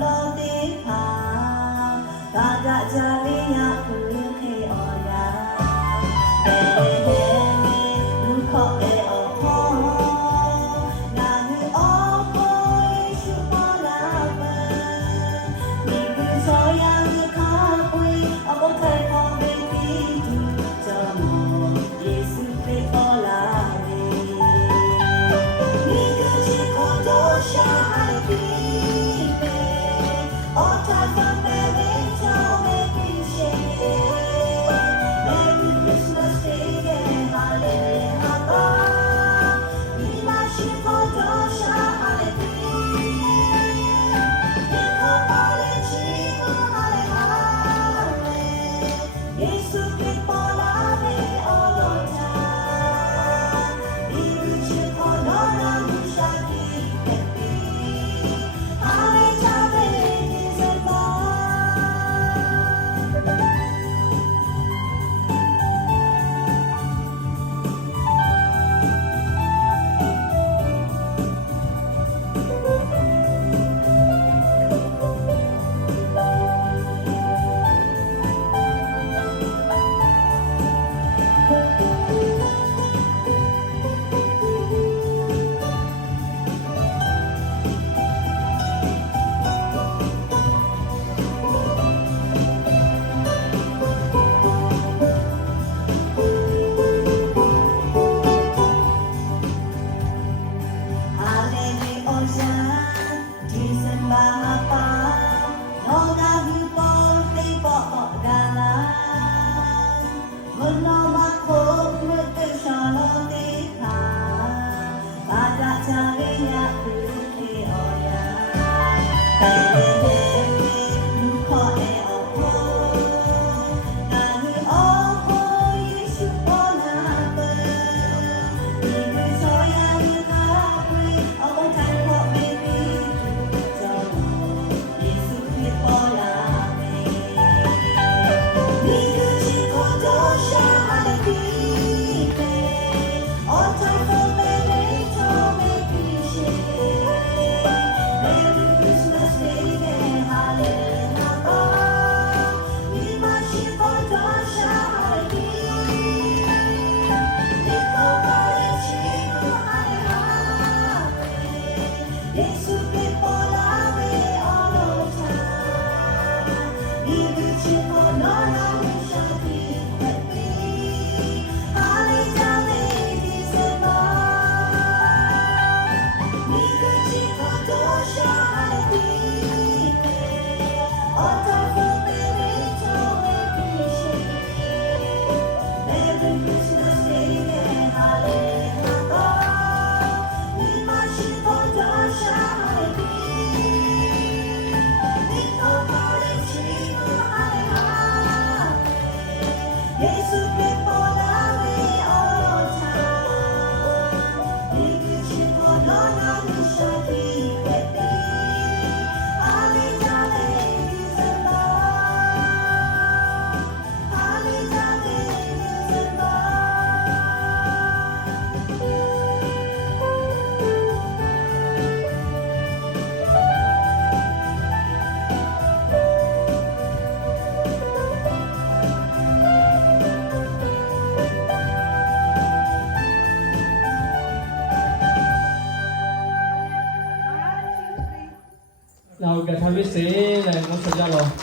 lo te pa Baga jalinya kulke oya Luko e opo Nanu opo Yeshu polaba Niku soya kapui Opo kai kong pitu Jamo Yesu pe polare Niku chiko dosha haibibe Ota famele tome pishe Merry Christmas day hallelujah Nima shiko dosha haibibe Niko pale chimu hale Yesu pe polare olota Niku chiko nona mushaki pepi Hale tame December Nào cả tham viết xế này nó thật ra rồi